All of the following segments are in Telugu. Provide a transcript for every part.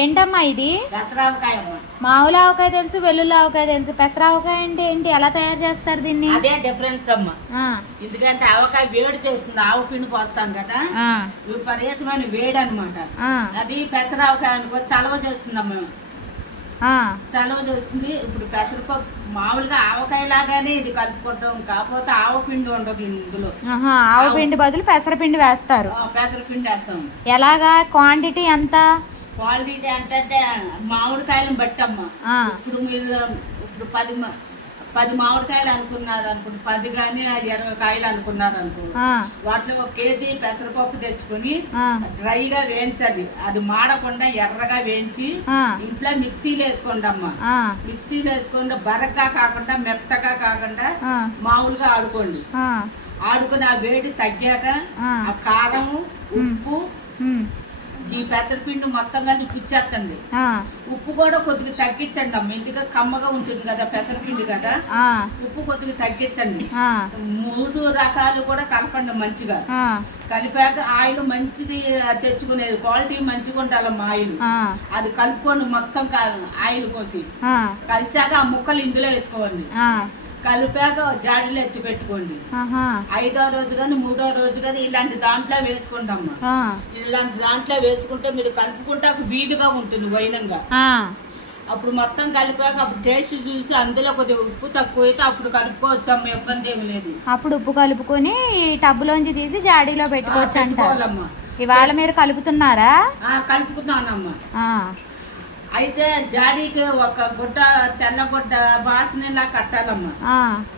ఏంటమ్మా ఇది? పెసరావకాయ. మామూలు ఆవకాయ తెలుసు, వెల్లుల్లి ఆవకాయ తెలుసు. పెసరావకాయ అంటే ఏంటి? ఎలా తయారు చేస్తారు దీన్ని? అదే డిఫరెన్స్ అమ్మ. ఎందుకంటే ఆవకాయ వేడి చేస్తుంది, ఆవు పిండి పోస్తాం కదా, విపరీతమైన వేడి అనమాట. అది పెసరావకాయ అనుకో చలవ చేస్తుందమ్మ, చలవ చేస్తుంది. ఇప్పుడు పెసరపప్పు మామూలుగా ఆవకాయ లాగానే ఇది కలుపుకుంటాం, కాకపోతే ఆవ పిండి ఉండదు ఇందులో. ఆవ పిండి బదులు పెసరపిండి వేస్తారు. పెసరపిండి వేస్తాం. ఎలాగా? క్వాంటిటీ ఎంత? క్వాలిటీ అంటే మామిడికాయలను బట్టమ్మ. ఇప్పుడు మీరు ఇప్పుడు 10 మామిడికాయలు అనుకున్నారు అనుకోండి, 10 కానీ 20 కాయలు అనుకున్నారు అనుకో, వాటిలో 1 కేజీ పెసరపప్పు తెచ్చుకొని డ్రైగా వేయించాలి. అది మాడకుండా ఎర్రగా వేయించి ఇంట్లో మిక్సీలో వేసుకోండి అమ్మ. మిక్సీలో వేసుకోండి, బరగ్గా కాకుండా మెత్తగా కాకుండా మామూలుగా ఆడుకోండి. ఆడుకుని ఆ వేడి తగ్గాక ఆ కారం, ఉప్పు, ఈ పెసరపిండి మొత్తం కలిసి పుచ్చేస్తండి. ఉప్పు కూడా కొద్దిగా తగ్గించండి అమ్మ, ఎందుకంటే కమ్మగా ఉంటుంది కదా పెసరపిండి కదా, ఉప్పు కొద్దిగా తగ్గించండి. 3 రకాలు కూడా కలపండి మంచిగా. కలిపాక ఆయిల్ మంచిది తెచ్చుకునేది, క్వాలిటీ మంచిగా ఉండాలమ్మా ఆయిల్. అది కలుపుకోండి మొత్తం ఆయిల్ పోసి. కలిసాక ఆ ముక్కలు ఇందులో వేసుకోండి. కలిపాక జాడీలో ఎత్తి పెట్టుకోండి. 5వ రోజు కానీ 3వ రోజు కానీ ఇలాంటి దాంట్లో వేసుకోండి అమ్మ. ఇలాంటి దాంట్లో వేసుకుంటే మీరు కలుపుకుంటే వీధిగా ఉంటుంది వైనంగా. అప్పుడు మొత్తం కలిపాక అప్పుడు టేస్ట్ చూసి అందులో కొద్దిగా ఉప్పు తక్కువ అయితే అప్పుడు కలుపుకోవచ్చు అమ్మ, ఇబ్బంది ఏమి లేదు. అప్పుడు ఉప్పు కలుపుకొని టబ్బులోంచి తీసి జాడీలో పెట్టుకోవచ్చు అంటారు. ఇవాళ మీరు కలుపుతున్నారా? కలుపుకున్నానమ్మా. అయితే జాడీకి ఒక గుడ్డ, తెల్ల గుడ్డ వాసనలా కట్టాలమ్మా.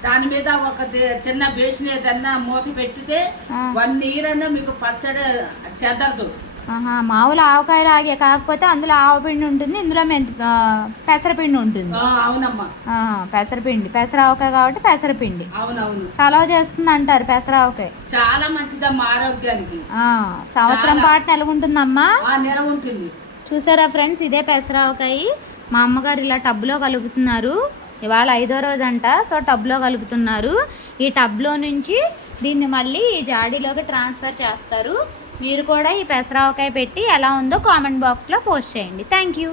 దాని మీద ఒక చిన్న బేషన్ ఏదన్నా మూత పెట్టితే 1 year అన్నా మీకు పచ్చడి చెదరదు. మామూలు ఆవకాయలాగే కాకపోతే అందులో ఆవపిండి ఉంటుంది, ఇందులో పెసరపిండి ఉంటుంది. అవునమ్మా, పెసరపిండి, పెసర ఆవకాయ కాబట్టి పెసరపిండి. అవునవును, చలవ చేస్తుంది అంటారు పెసర ఆవకాయ. చాలా మంచిదమ్మా ఆరోగ్యానికి. సంవత్సరం పాటు నెలవుంటుందమ్మా. నెలవుంటుంది. చూసారా ఫ్రెండ్స్, ఇదే పెసరావకాయ. మా అమ్మగారు ఇలా టబ్లో కలుపుతున్నారు. ఇవాళ 5వ రోజు అంట, సో టబ్లో కలుపుతున్నారు. ఈ టబ్లో నుంచి దీన్ని మళ్ళీ ఈ జాడీలోకి ట్రాన్స్ఫర్ చేస్తారు. మీరు కూడా ఈ పెసరావకాయ పెట్టి ఎలా ఉందో కామెంట్ బాక్స్లో పోస్ట్ చేయండి. Thank you.